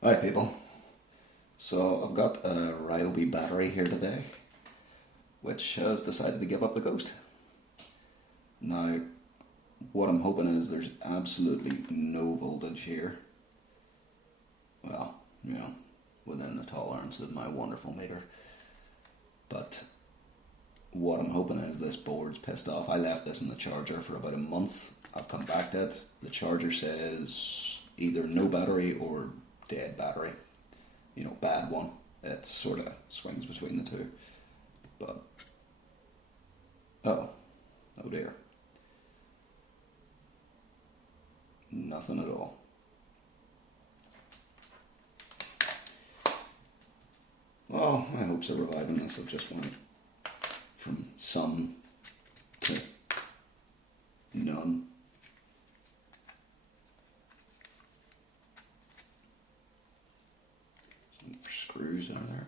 Hi people. So I've got a Ryobi battery here today, which has decided to give up the ghost. Now, what I'm hoping is there's absolutely no voltage here. Well, within the tolerance of my wonderful meter. But what I'm hoping is this board's pissed off. I left this in the charger for about a month. I've come back to it. The charger says either no battery or dead battery. Bad one. It sort of swings between the two. But, oh dear. Nothing at all. Well, my hopes of reviving this have just went from some to none. Some more screws in there.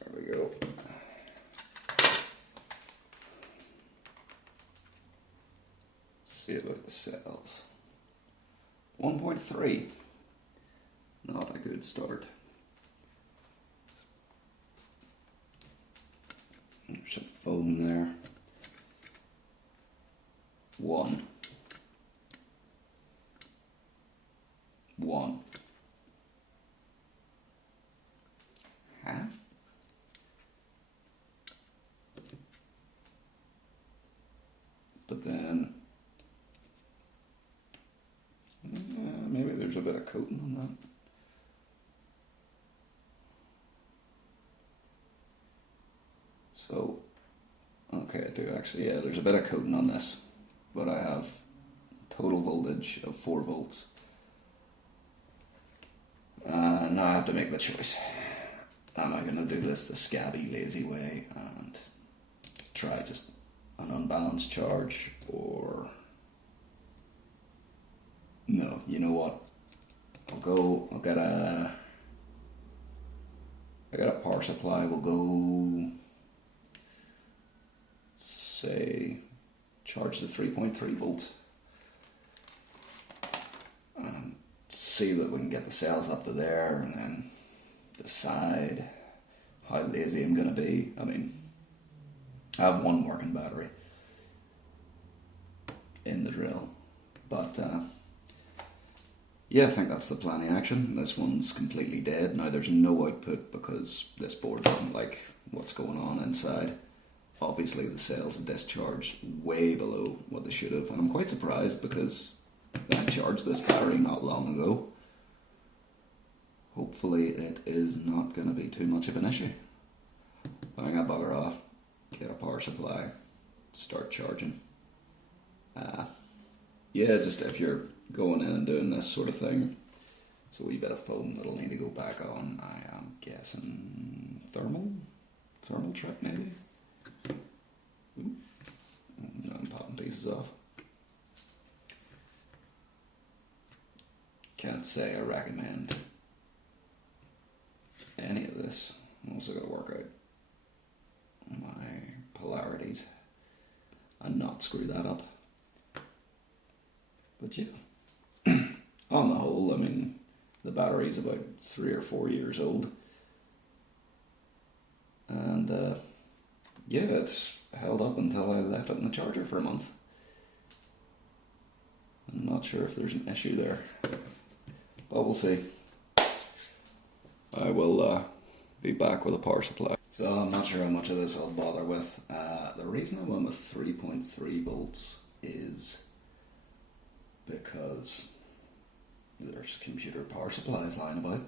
There we go. See about the cells. 1.3. Not a good start. There's some foam there. 1. Half. But then, maybe there's a bit of coating on that. So, okay, I do actually, there's a bit of coating on this, but I have total voltage of 4 volts. Now I have to make the choice. Am I going to do this the scabby, lazy way and try just an unbalanced charge, or no, you know what? I got a power supply. We'll go, say, charge the 3.3 volts. See that we can get the cells up to there, and then decide how lazy I'm going to be. I mean, I have one working battery in the drill, but yeah, I think that's the plan of action. This one's completely dead. Now there's no output because this board doesn't like what's going on inside. Obviously the cells discharge way below what they should have, and I'm quite surprised because I charged this battery not long ago. Hopefully it is not going to be too much of an issue. But I'm going to bugger off, get a power supply, start charging. Yeah, just if you're going in and doing this sort of thing, it's a wee bit of foam that'll need to go back on. I am guessing thermal trip maybe. Ooh. I'm popping pieces off. Can't say I recommend any of this. I'm also got to work out my polarities and not screw that up. But yeah, on the whole, I mean, the battery's about 3 or 4 years old. And yeah, it's held up until I left it in the charger for a month. I'm not sure if there's an issue there, but we'll see. I will be back with a power supply. So I'm not sure how much of this I'll bother with. The reason I went with 3.3 volts is because there's computer power supplies lying about,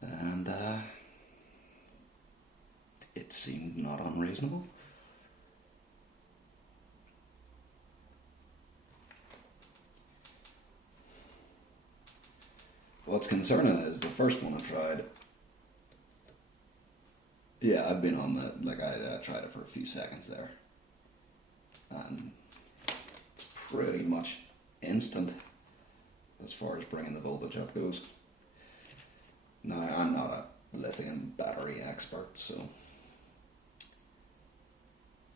and it seemed not unreasonable. What's concerning is the first one I tried. Yeah, I've been on that, like I tried it for a few seconds there, and it's pretty much instant as far as bringing the voltage up goes. Now, I'm not a lithium battery expert, so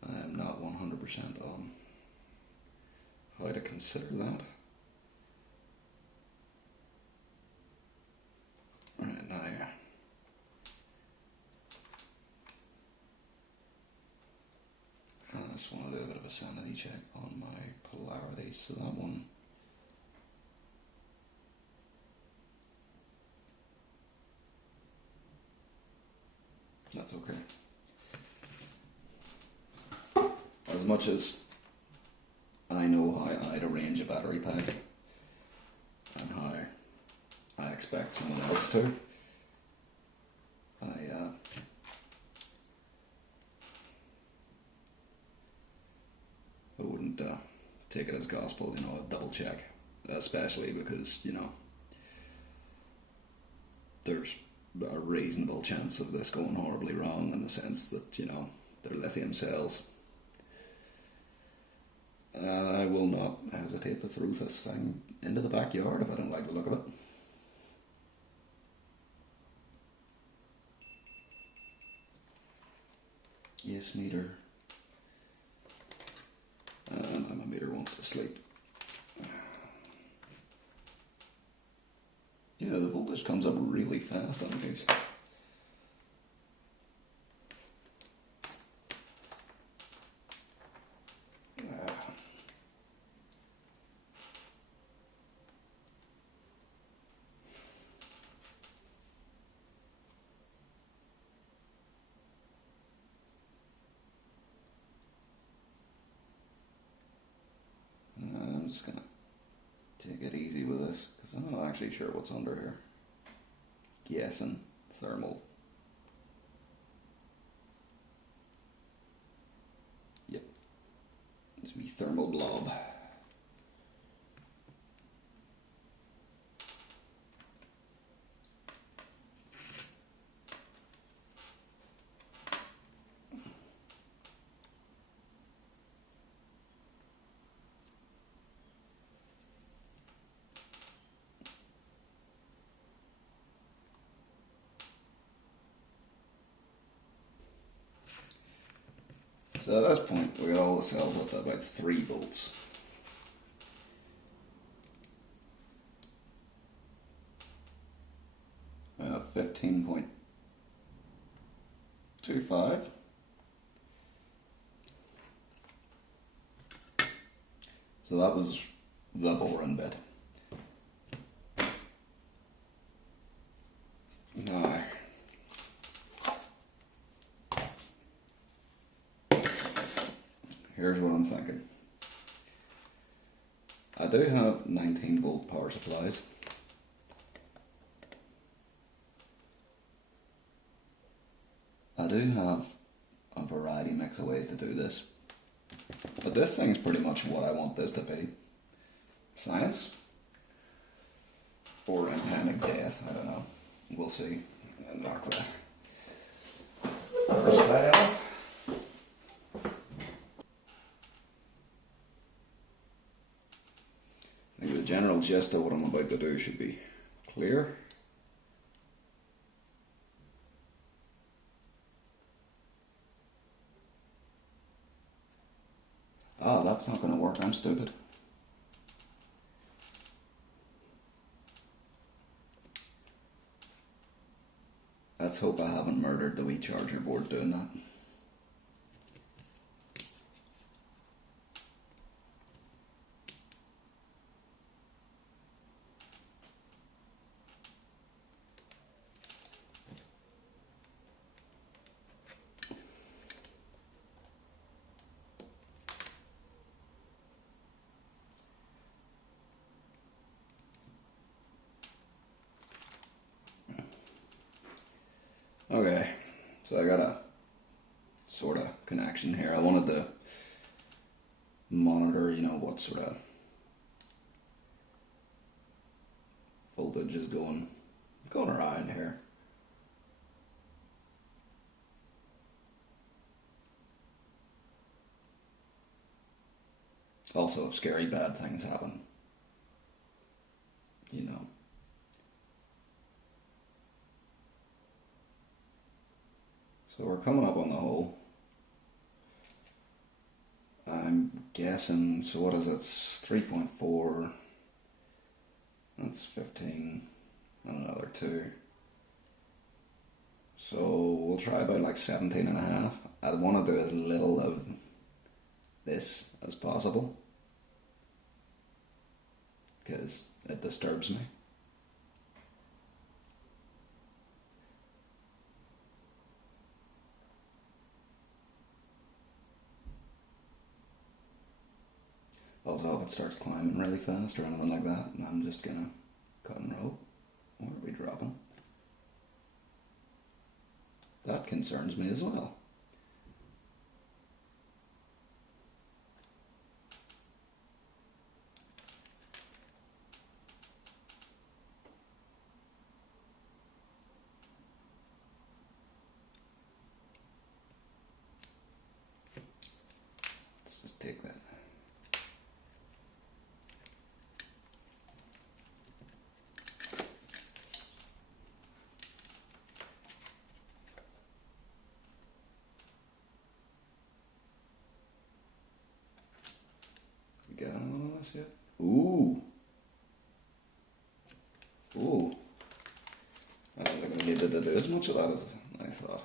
I am not 100% on how to consider that. just want to do a bit of a sanity check on my polarity. So that one, that's okay. As much as I know how I'd arrange a battery pack and how I expect someone else to, I wouldn't take it as gospel, I'd double check, especially because, there's a reasonable chance of this going horribly wrong in the sense that, they're lithium cells. I will not hesitate to throw this thing into the backyard if I don't like the look of it. Yes, meter. And my meter wants to sleep. Yeah, the voltage comes up really fast on these. I'm just gonna take it easy with this because I'm not actually sure what's under here. Guessing thermal. Yep, it's me thermal blob. So at this point, we got all the cells up to about 3 volts. We have 15.25. So that was the boring bit. Now, here's what I'm thinking. I do have 19 volt power supplies. I do have a variety mix of ways to do this. But this thing's pretty much what I want this to be. Science? Or impending death, I don't know. We'll see. Knock the first light off. I think the general gist of what I'm about to do should be clear. Ah, that's not going to work. I'm stupid. Let's hope I haven't murdered the wee charger board doing that. Okay, so I got a sort of connection here. I wanted to monitor, what sort of voltage is going around here. Also, if scary bad things happen, So we're coming up on the hole. I'm guessing, so what is it? It's 3.4. That's 15. And another 2. So we'll try about like 17 and a half. I want to do as little of this as possible, because it disturbs me. Also, if it starts climbing really fast or anything like that, and I'm just gonna cut and roll, or are we dropping? That concerns me as well. Let's just take that. Got anything on this yet? Ooh. Ooh. I don't think I needed to do as much of that as I thought.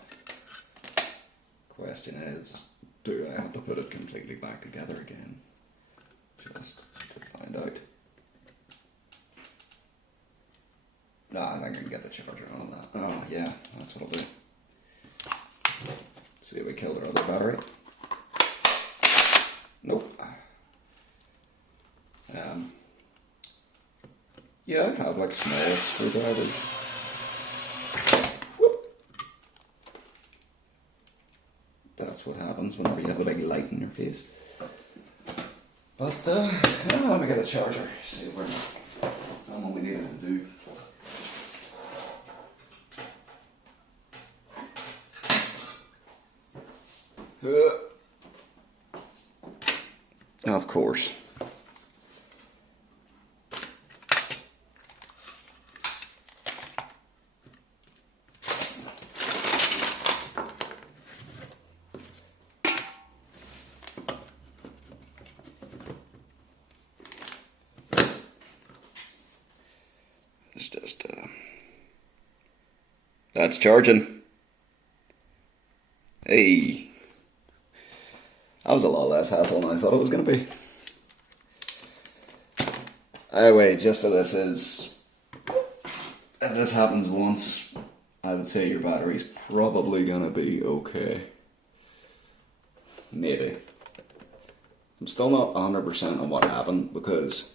Question is, do I have to put it completely back together again? Just to find out. No, I think I can get the charger on that. Oh yeah, that's what I'll do. Let's see if we killed our other battery. Nope. Yeah, I have like small screwdrivers. Whoop. That's what happens whenever you have a big light in your face. But, yeah, let me get the charger. See if we're done what we needed to do. Of course. It's just, that's charging. Hey. That was a lot less hassle than I thought it was going to be. Anyway, gist of this is, if this happens once, I would say your battery's probably going to be okay. Maybe. I'm still not 100% on what happened, because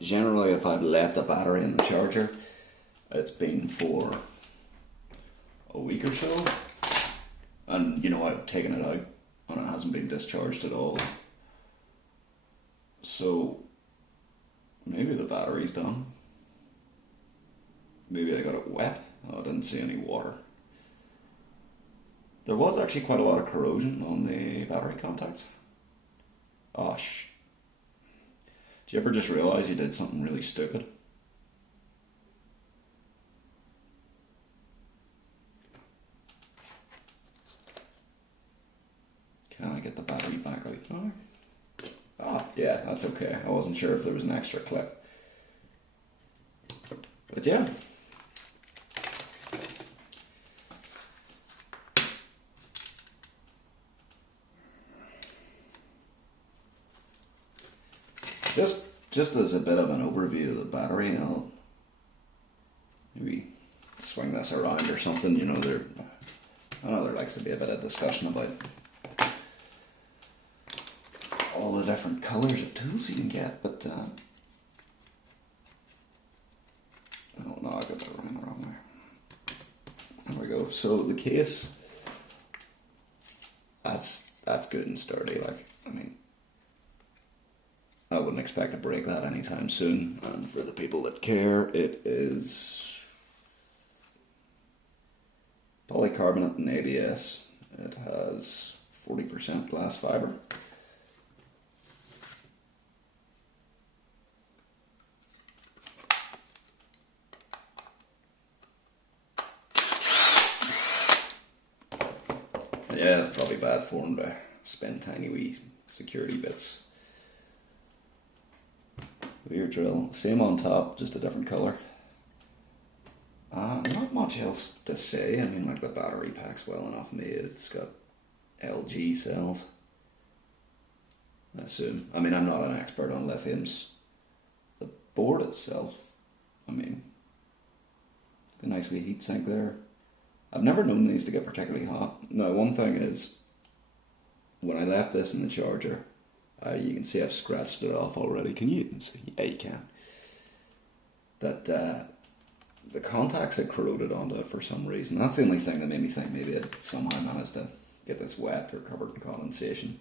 generally if I've left a battery in the charger, it's been for a week or so, and you know, I've taken it out and it hasn't been discharged at all. So maybe the battery's done. Maybe I got it wet. Oh, I didn't see any water. There was actually quite a lot of corrosion on the battery contacts. Oh, did you ever just realize you did something really stupid? Can I get the battery back out now? Ah, yeah, that's okay. I wasn't sure if there was an extra clip. But yeah. Just as a bit of an overview of the battery, I'll maybe swing this around or something. You know, I know there likes to be a bit of discussion about all the different colours of tools you can get, but I don't know, I got the wrong there. There we go. So the case, that's good and sturdy. Like, I mean, I wouldn't expect to break that anytime soon. And for the people that care, it is polycarbonate and ABS. It has 40% glass fibre. Yeah, it's probably bad form to spin tiny wee security bits. Weird drill. Same on top, just a different colour. Not much else to say. I mean, like, the battery pack's well enough made. It's got LG cells. I assume. I mean, I'm not an expert on lithiums. The board itself, I mean, a nice wee heat sink there. I've never known these to get particularly hot. Now, one thing is, when I left this in the charger, you can see I've scratched it off already. Can you even see? Yeah, you can. That the contacts had corroded onto it for some reason. That's the only thing that made me think maybe it somehow managed to get this wet or covered in condensation.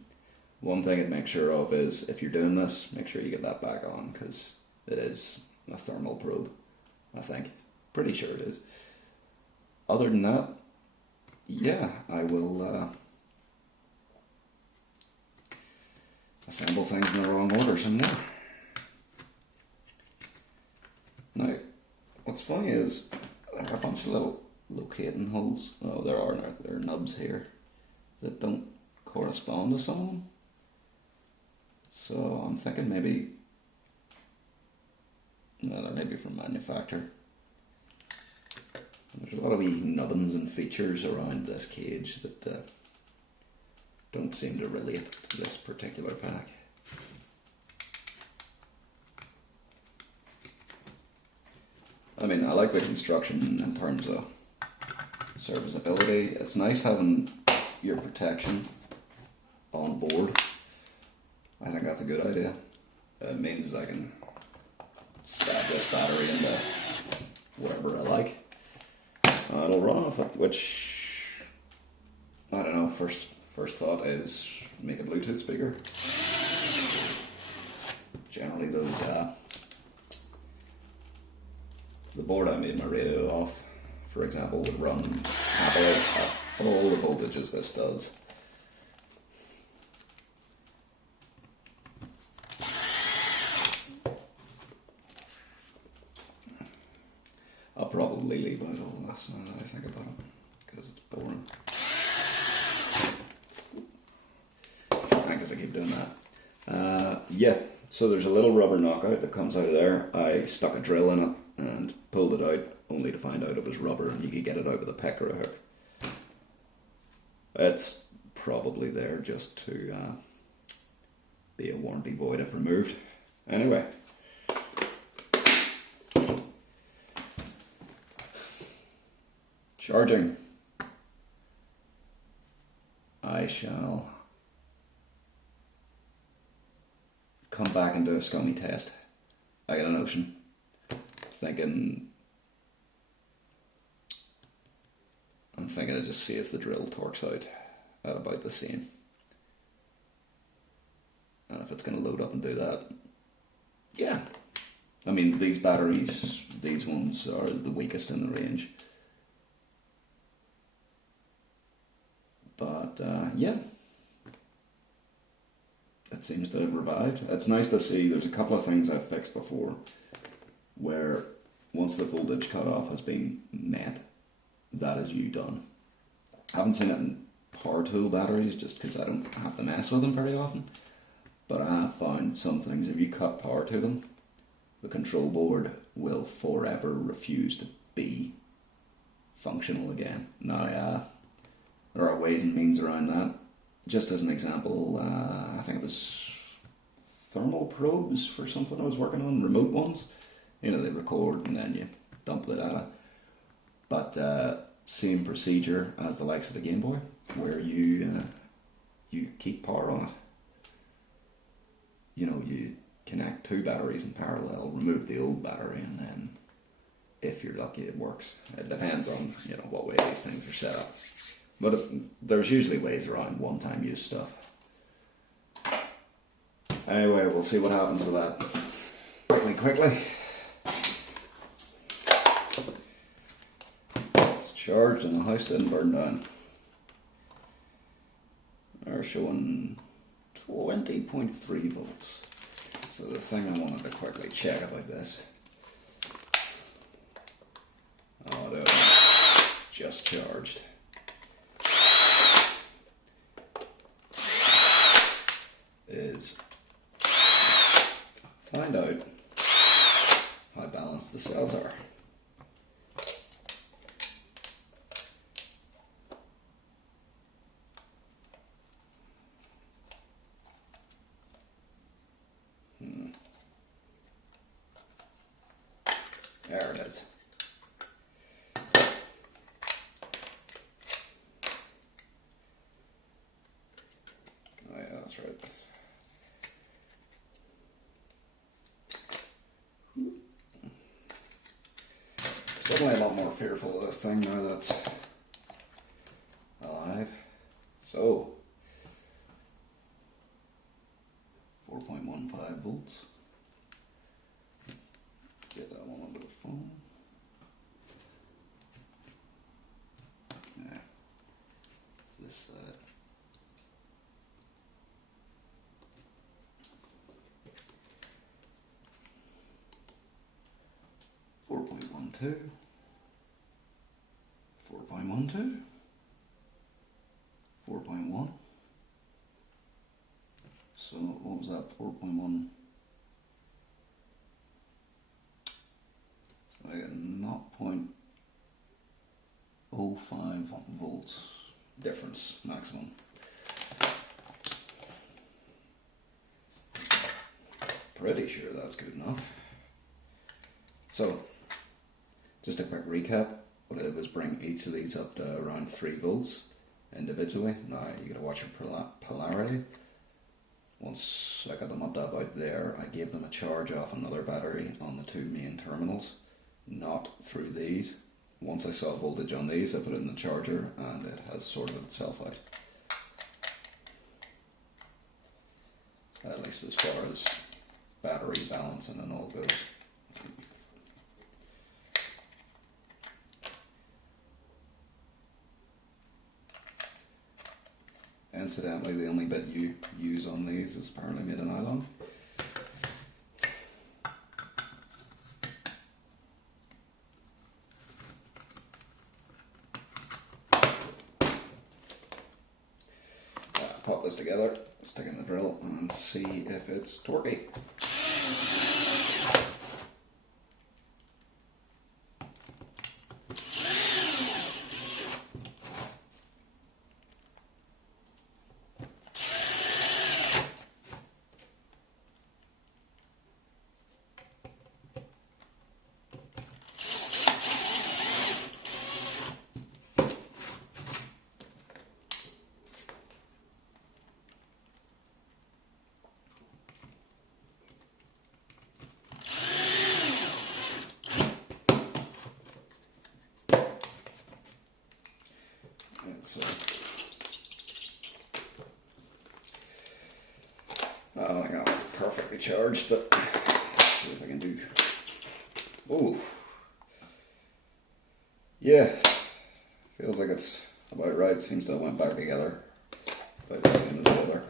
One thing I'd make sure of is, if you're doing this, make sure you get that back on, because it is a thermal probe, I think. Pretty sure it is. Other than that, yeah, I will assemble things in the wrong order some more. Now, what's funny is there are a bunch of little locating holes. Oh, there are nubs here that don't correspond to some of them. So I'm thinking maybe, no, they're maybe from manufacturer. There's a lot of wee nubbins and features around this cage that don't seem to relate to this particular pack. I mean, I like the construction in terms of serviceability. It's nice having your protection on board. I think that's a good idea. It means I can stab this battery into whatever I like. It'll run off it, which, I don't know, first thought is make a Bluetooth speaker. Generally those, the board I made my radio off, for example, would run happily at all the voltages this does. I'll probably leave out all this now that I think about it, because it's boring. I guess I keep doing that. Yeah, so there's a little rubber knockout that comes out of there. I stuck a drill in it and pulled it out, only to find out it was rubber and you could get it out with a pick or a hook. It's probably there just to be a warranty void if removed. Anyway. Charging. I shall come back and do a scummy test. I got a notion. I'm thinking to just see if the drill torques out at about the same. And if it's going to load up and do that, yeah. I mean, these batteries, these ones are the weakest in the range. But yeah, it seems to have revived. It's nice to see. There's a couple of things I've fixed before where once the voltage cutoff has been met, that is you done. I haven't seen it in power tool batteries just because I don't have to mess with them very often, but I have found some things, if you cut power to them, the control board will forever refuse to be functional again. Now, there are ways and means around that. Just as an example, I think it was thermal probes for something I was working on, remote ones. You know, they record and then you dump the data. But same procedure as the likes of the Game Boy, where you keep power on it. You know, you connect two batteries in parallel, remove the old battery, and then if you're lucky it works. It depends on, you know, what way these things are set up. But there's usually ways around one-time use stuff. Anyway, we'll see what happens with that. Quickly. It's charged and the house didn't burn down. They're showing 20.3 volts. So the thing I wanted to quickly check about this. Oh, no. Just charged. Is find out how balanced the cells are. There it is. Oh yeah, that's right. Suddenly a lot more fearful of this thing now that it's alive. So, 4.15 volts. Let's get that one onto the phone. Yeah. It's this side. Four point one two. 4.12. 4.1. So what was that? 4.1. So I got 0.05 volts difference maximum. Pretty sure that's good enough. So, just a quick recap. What I did was bring each of these up to around 3 volts individually. Now you got to watch your polarity. Once I got them up to about there, I gave them a charge off another battery on the 2 main terminals, not through these. Once I saw voltage on these, I put it in the charger and it has sorted itself out. At least as far as battery balancing and all goes. Incidentally, the only bit you use on these is apparently made of nylon. Pop this together, stick in the drill and see if it's torquey. So, I don't think that one's perfectly charged, but let's see if I can do. Oh, yeah, feels like it's about right. Seems to have went back together about the same as the other.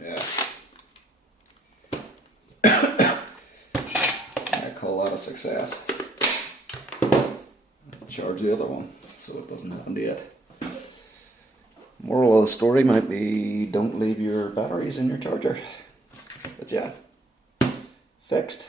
Yeah, I call that a success. Charge the other one so it doesn't happen to it. Moral of the story might be don't leave your batteries in your charger. But yeah, fixed.